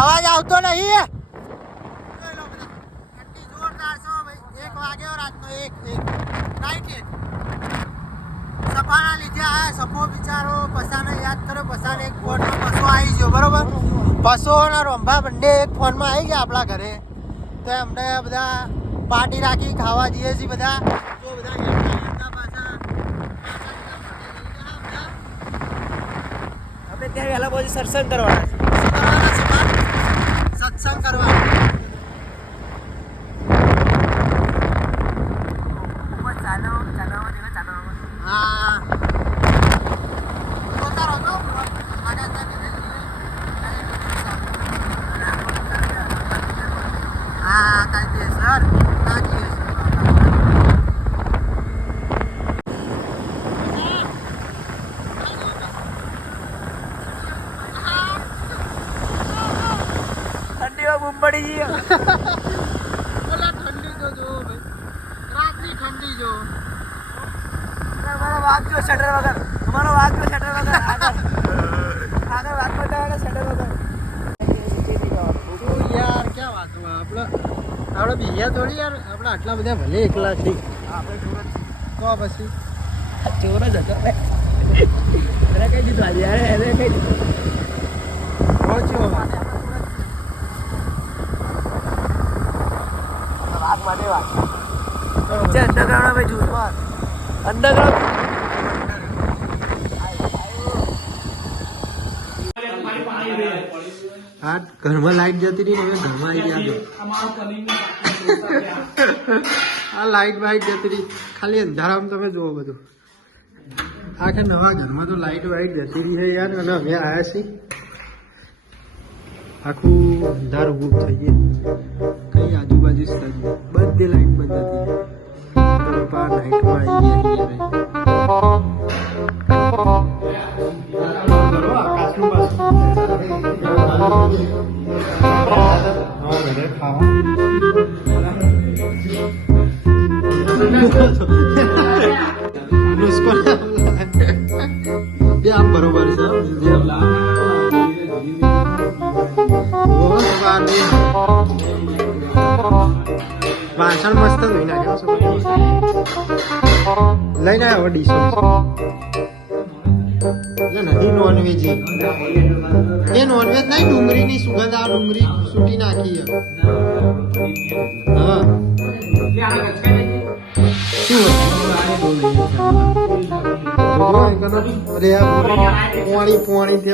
અવાજ આવતો નહીં. જોરદાર છો ભાઈ. 1 વાગ્યો રાતનો. 1 સફાના લીધે આયા. સફો બિચારો પસાને યાદ કર્યો. પસાને એક ફોનમાં પસો આવી ગયો. બરોબર. પસો અને રોંભા બંને એક ફોનમાં આવી ગયા આપણા ઘરે. તો અમને બધા પાર્ટી રાખી ખાવા જઈએ છીએ બધા. તો બધા આપણે ત્યાં વહેલા પછી સત્સંગ કરવાના છે. સત્સંગ કરવા. હા કાયદેસર ઠંડીમાં બૂમ પડી ગઈ. ઠંડી તો જો ભાઈ. રાતની ઠંડી જો. અમારો વાઘ જો શટર વગર. અમારો વાઘ જો શટર વગર. આગળ વાઘ બતાવે શટર વગર. યાર ક્યાં વાતો આપણે બીજા થોડી યાર. આપણે આટલા બધા ભલે એકલા છીએ. આપણે ચોર તો પછી જ હતો. એને કઈ દીધું આજે યાર. એને કઈ દીધું. પહોંચ્યો વાઘ માટે વાઘ. નીચે અંડરગ્રાઉન્ડ ભાઈ જૂથમાં અંડરગ્રાઉન્ડ. હા ઘરમાં લાઈટ જતી રહી. હવે ઘરમાં આવી ગયા. આ લાઈટ વાઈટ જતી રહી. ખાલી અંધારામાં તમે જુઓ બધું. આખા નવા ઘરમાં તો લાઈટ વાઈટ જતી રહી છે યાર. અને અમે આવ્યા છીએ. આખું અંધાર ઊભું થઈ ગયું. કઈ આજુબાજુ બધી લાઈટ બંધ હતી. નાઇટમાં આવી ગયા. આમ બરોબર છે. વાસણ મસ્ત ધોઈ નાખ્યો. લઈને આવ્યો ડીશો. નથી નોનવેજ. એ નોનવેજ નહીં. ડુંગળીની સુગંધ. આ ડુંગળી સૂટી નાખી. હા પોણી તે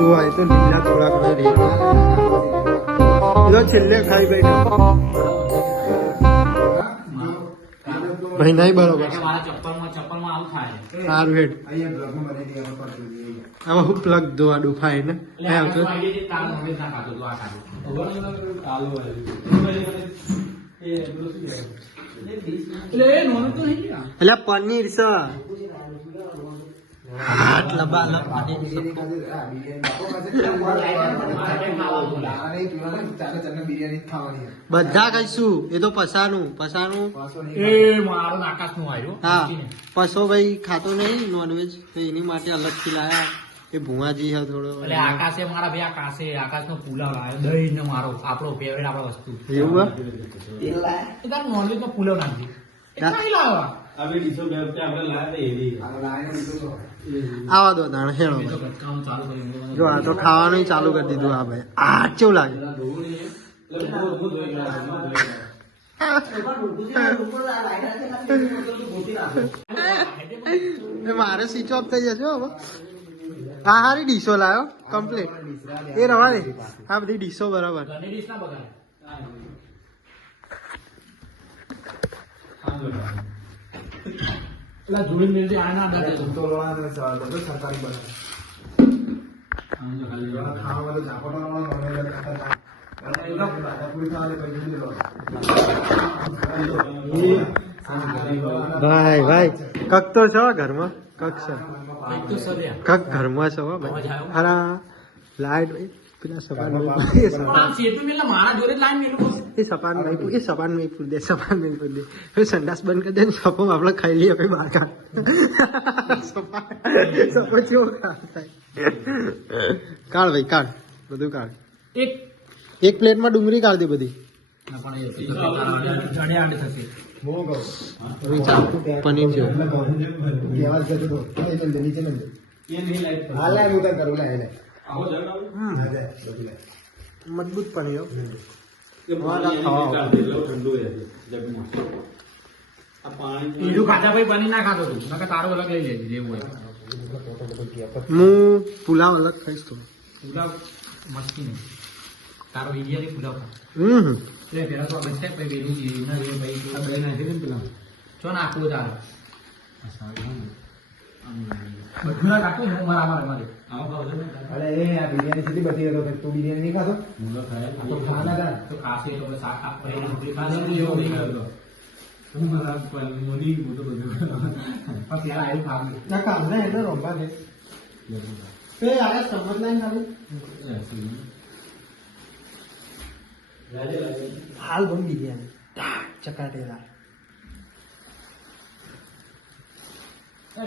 ધોવાય તો લીલા થોડા ઘણા રે. છેલ્લે ખાઈ ભાઈ નહીં બરોબર. સારું હેડ. આમાં હું પ્લગ ધોવાડું ફાય ને. એટલે પનીર છે. હાથ લબા બધા કહીશું. એ તો પસાનું હા. પસો ભાઈ ખાતો નહીં નોનવેજ. તો એની માટે અલગથી લાયા. એ ભુવાજી છે થોડો. આકાશે મારા ભાઈ આકાશ નો પુલાવ લાવ્યો. દહીં ને મારો આપણો ફેવરેટ આપણો વસ્તુ. એવું નોનવેજ નો પુલાવ નાખી. આવા દો તાણ હેડો. જો આ તો ખાવાનું ચાલુ કરી દીધું. આ ભાઈ આ કેવું લાગે. મારે સ્વિચ ઓફ થઈ જશે હવે. હા હારી ડીશો લાવ્યો કમ્પ્લીટ. એ રવા દે. આ બધી ડીશો બરાબર. ભાઈ ભાઈ કક તો છો ઘરમાં. કક છે કક ઘરમાં છો ભાઈ. અરે લાઈટ પેલા સપાન પણ આમ સેતુ મેલે મારા જોડે જ લાઈન મેલું એ સપાન નહીં એ સપાન નહીં પૂર દે સપાન નહીં પૂર દે હવે સંડાસ બંધ કરી દે ને સપો આપણે ખાઈ લઈએ પછી બહાર કાઢ સપો કેવો કાઢ થાય કાઢ ભાઈ કાઢ બધું કાઢ એક એક પ્લેટમાં ડુંગળી કાઢ દે બધી જડે આડે થશે પનીર છે મજબૂત પનીર બીજું ખાધા પછી પનીર ના ખાતો તું નકર તારું અલગ લઈ લેજે જેવું હોય હું પુલાવ અલગ ખાઈશ તો પુલાવ મસ્તી નહીં તારો ઇન્ડિયાની પુલાવ ખા એટલે પેલા તો અલગ છે પછી વેલું જીરું ના એ પછી આ બે નાખી દે ને પુલાવ ચો નાખવું તારે બધું ના કાઢું ને મારા મારે અરે એ આ બિરયાની કેટલી બધી હતો તું બિરયાની નહીં ખાતો તો ખાના કર તો ખાશે તો શાક આપણે રોટલી ખાશે ને એવું નહીં કરતો મારા મોની બધું બધું પછી આ આવ્યું ખાવું ના કામ ને એટલે રમવા દે એ આગળ સમજ લાઈન ખાલી હાલ બન બિરયાની ચકાટેલા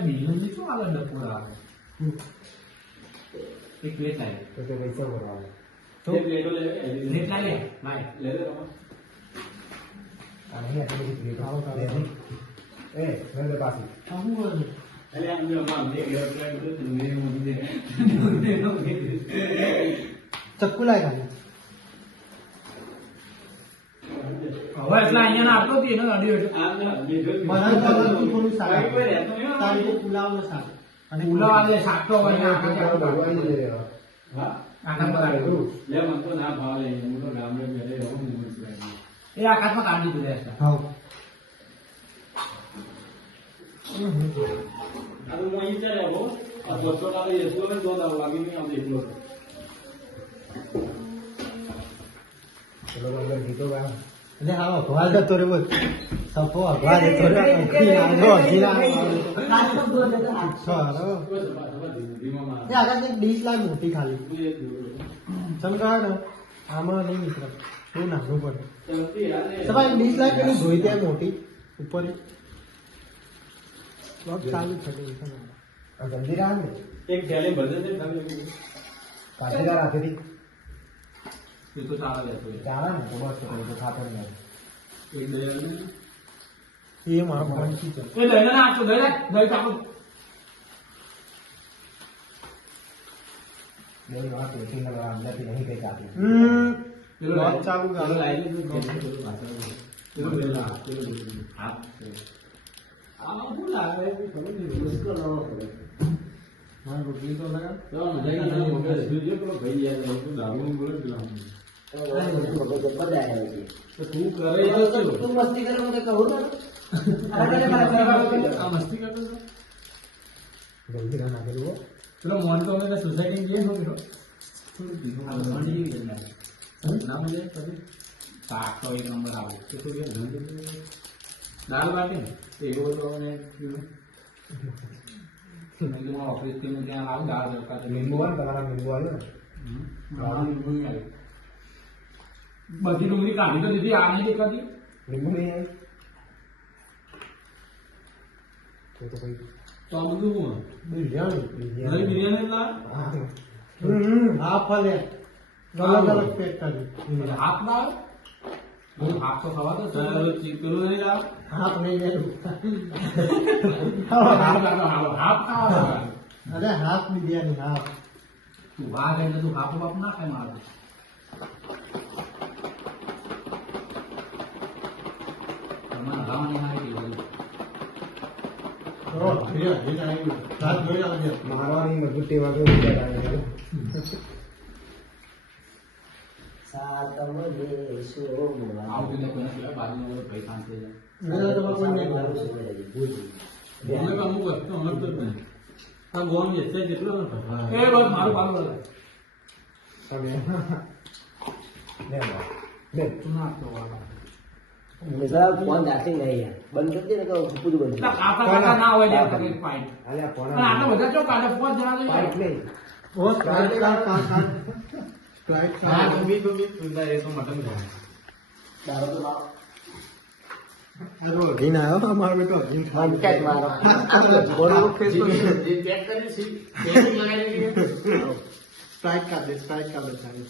બિરયાની શું આવે ડફોડા આવે એક પ્લેટ આવી તો પૈસા ભરવા પ્લેટ લાવી લે અને આટલી બધી પ્લેટ આવો એ નંદ પાછી ચક્કુ લાય ખાલી હવે એટલે અહીંયા ના આપતો હતી એનો અડ્યો મારા ઘરથી થોડું સારું તારી તો પુલાવ ને શાક અને પુલાવ આવે શાક તો હોય ને આખા પર એ આકાશમાં કાઢી દીધું રહેશે હા ચલો અંદર જીતો બા એટલે હા અગવા જતો રે બોલ સપો અગવા જતો રે અખી ના જો અખી ના સારો એ આગળ એક ડીશ લાવ મોટી ખાલી ચમકા ને આમાં નહીં મિત્ર શું નાખવું પડે તમારે એક ડીશ લાવ પેલી ધોઈ ત્યાં મોટી ઉપર લોક ચાલુ છે આ જલ્દી રાહ ને એક થેલી ભજન છે ખાલી કાઢીલા રાખેલી એ તો ચાલે છે ચાલે ને તો બસ તો ખાતો નહીં એક બે એ મારા ફોન થી છે એ દહીં ના આપો દહીં ચાલો બે વાર પેટી ના અંદરથી નહીં કઈ કાઢી પેલો લોક ચાલુ ગાલો લાવી દીધું પેલો હાથ આમાં શું લાગે ખબર નહીં મુશ્કેલ ન પડે મારે રોટલી તો લગા તો મજા નહીં મોકલે જોઈએ પેલો ભાઈ યાર લોકો દારૂ બોલે પેલા તો તું કરે તું મસ્તી કરે મને કહું ને આ મસ્તી કરતો હતો જલ્દી રાહ નાખેલું હો. પેલો મોન તો અમે સોસાયટી જઈએ ને પેલો થોડું પીવું ના મજા પછી શાક તો એક નંબર આવે તો થોડી દાળ બાટી ને એવો તો મને ઓફિસ થી ત્યાં આવું દાળ દરકાર લીંબુ હોય ને તમારા લીંબુ આવ્યો ને બધી ડુંગળી કાઢી તો દીધી આ નહીં દેખાતી લીંબુ નહીં આવે તો ભાઈ તો આ બધું બિરયાની ઘરે બિરયાની ના હા ફલે અલગ અલગ પેક કરી હાફ ના આવે હાફ તો ખવા તો પેલું નહીં આવે હાફ નહીં લેવું હાફ ખાવા અરે હાફ બિરયાની હાફ તું ભાગ એટલે તું હાફ બાપ ના ખાય મારે તમારે હરાવાની ના આવી મારવાની મજબૂત ટેવા તો વિચાર આવે છે આવું તો કોઈને કહેવાય બાજુનો ભાઈ શાંતિ છે અમે અમુક વસ્તુ સમજતો જ નહીં આ ગોમ જેટલે જેટલો એ બસ મારું પાલું બોલે તમે લે લે તું ના આપતો વાળા ફોન રાખી નહીં યાર બંધ કરી દે ને કહું પૂરું બંધ ખાતા ના હોય ત્યાં તકલીફ પાઈટ આલ્યા ફોન અને આટલા બધા ચો કાઢે 5 જણા પાઇપ લઈ લઈ ઓ કાઢ કાઢ કાઢ સ્પ્રાઇટ હા ગમી એ તો મટન ખાય દારો તો લાવ ઘીન આવ્યો અમારો બેટો ઘીન મનકેટ મારો જે ચેક કરી સી પેકિંગ લગાવી દીધી સ્પ્રાઇટ કાઢ દે સારી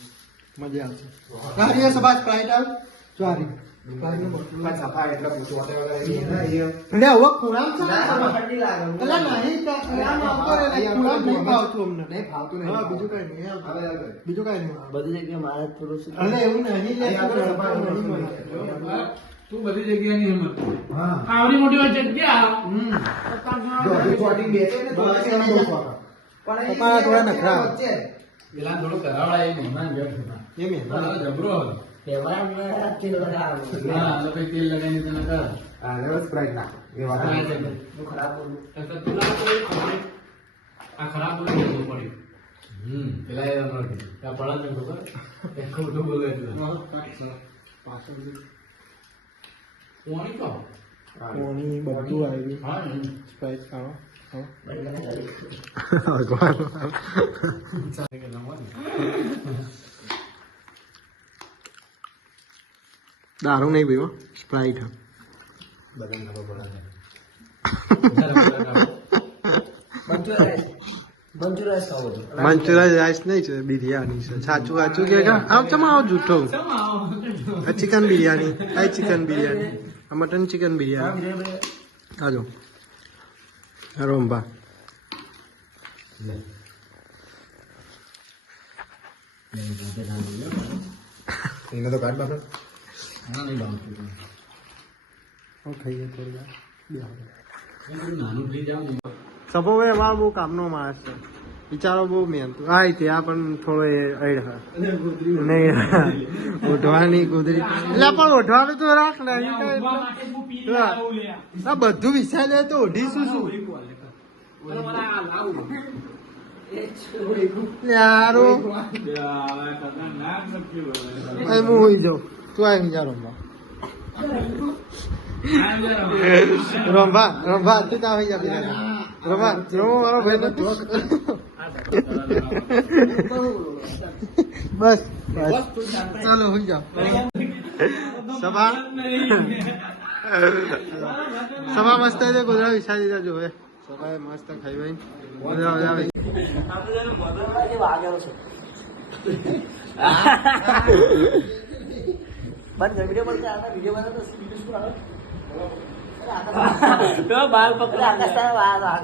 મજા આવશે સારી સભા સ્પ્રાઇટ આવ ચોરી પણ સફા એટલે પૂછો વગર લે હવે ખુરામ છે ઠંડી લાગે અલા નહીં ખુરામ આવતો રે ખુરામ નહીં ભાવતું અમને નહીં ભાવતું નહીં હા બીજું કઈ નહીં બીજું કઈ નહીં બધી જગ્યાએ મારે થોડું શું અરે એવું નહીં લે તું બધી જગ્યાની હિંમત હા આવડી મોટી જગ્યા પપ્પા થોડા નખરા પેલા થોડું કરાવડા એ મહેમાન બેઠ હતા એ મહેમાન જબરો હતો તહેવાર તેલ વધારે હા લોકો તેલ લગાવીને તને કર આ લેવો સ્પ્રાઇટ ના એ આ છે કે હું ખરાબ બોલું એટલે તુલા તો એક ખબર આ ખરાબ બોલી જવું પડ્યું પેલા એ નથી ત્યાં પડા છે ખબર એ ખોટું બોલે એટલે કોણી તો કોની બધું આવ્યું હા સ્પ્રાઇટ ખાવા ચાલે કે લંબાને દારૂ નહીં પીવો સ્પ્રાઇટ બધાને ખબર પડે મંચુરાઈસ ખાવો છે મંચુરિયન રાઈસ નહીં છે બિરયાની છે સાચું સાચું કે આમ ચમ આવો જૂઠો આ ચિકન બિરયાની આ ચિકન બિરયાની આ મટન ચિકન બિરયાની આજો રોમ્બા એને તો કાઢ બાપા હા નહીં બાંધતું ખાઈએ થોડી વાર નાનું થઈ જાવ ને સપોભાઈ એમાં બહુ કામનો માણસ છે વિચારો બહુ મહેનત હા ત્યાં પણ થોડો એ અડ નહીં ઓઢવાની કુદરી એટલે પણ ઓઢવાનું તો રાખ ને આ બધું વિચાર લે તો ઓઢીશું શું યારો હું હોઈ જાઉં તું આવી જા રંભા રંભા તું ત્યાં હોઈ જા રંભા રમો મારો ભાઈ તો બસ ચાલો હોઈ જાઓ સભા સભા મસ્ત છે ગોધરા વિચારી દીધા જો સભાએ મસ્ત ખાઈ ભાઈ ગોધરા આવે વાગેલો છે બંધ વિડીયો बनते आता विडियो बनाता स्पीड पर तो बाल पकड़े आकाश आवाज आ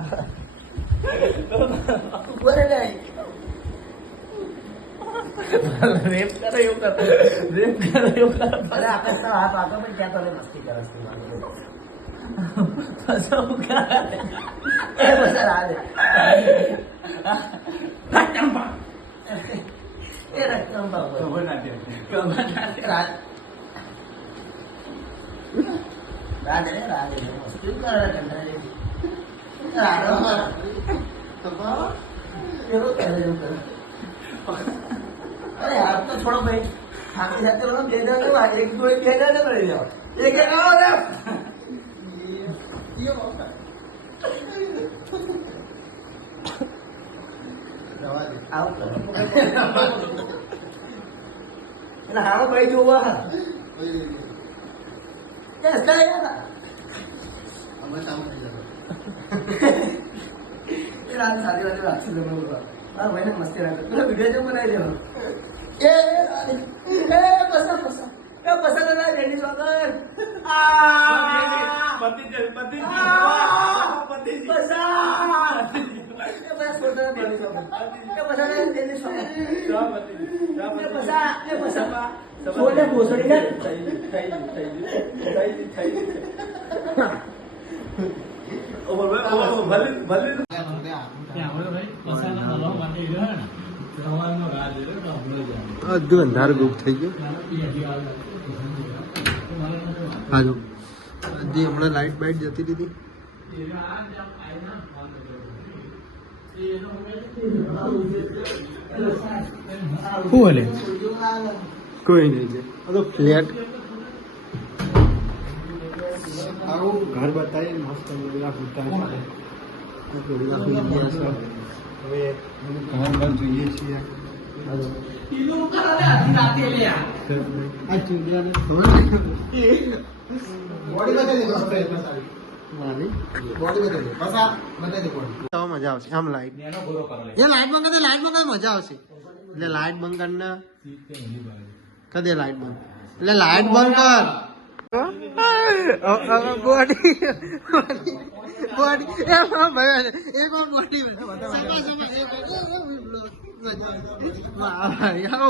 बोले नहीं रेप करे यो कर अरे आकाश का हाथ आका पण क्या तोले मस्ती करस तू फसो का ए बस आ दे रक्तम ए रक्तम बाबा कबर नाटे राज राधे राधे मस्ती कर रहा है राधे अरे यार तो छोड़ो भाई खाते जाते रहो दे दो एक दो एक दे दो ले जाओ एक आओ रे ये बात आओ ना हां भाई जो हुआ क्या इसका क्या था हमें काम कर जाता ये रात सारी रात से जमा हुआ और मैंने मस्ती रहा तो वीडियो जो बनाई दे ए बसा बसा ए बसा ना जेडी स्वागत आ पति बसा ए बसा छोटा जेडी स्वागत ए बसा ना जेडी स्वागत ए बसा छोटे भोसड़ी ना બધું અંધાર ગુપ થઈ ગયું હાલો હજી હમણાં લાઈટ બાઈટ જતી દીધી શું હલે કોઈ નહીં છે આ તો ફ્લેટ આવું ઘર બતાવી મસ્ત બધા ફૂટા હવે ઘર જોઈએ છીએ ઈલું કરે લે આધી રાતે લે આ. આ ચૂંદડાને બોડી બતાવી તો મજા આવશે આમ લાઈટ નેનો ગોરો કરો લે. એ લાઈટ બંધ કરી મજા આવશે એટલે લાઈટ બંધ કરીને કદે લાઈટ બંધ એટલે લાઈટ બંધ કર બોડી બોડી એ ભાઈ એક બોડી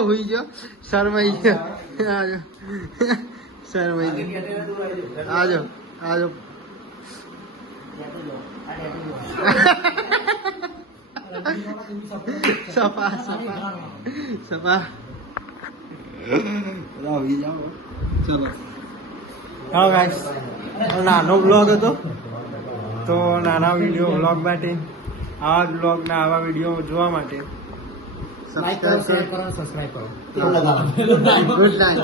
હુઈ ગયો શરમાઈ ગયો આજો શરમાઈ ગયો આજો આજો સપા સપા સપા ચલો હા ગાઈસ નાનો બ્લોગ હતો તો નાના વિડીયો બ્લોગ માટે આવા જ બ્લોગ ના આવા વિડીયો જોવા માટે સબસ્ક્રાઇબ કરો સબસ્ક્રાઇબ કરો ગુડ નાઇટ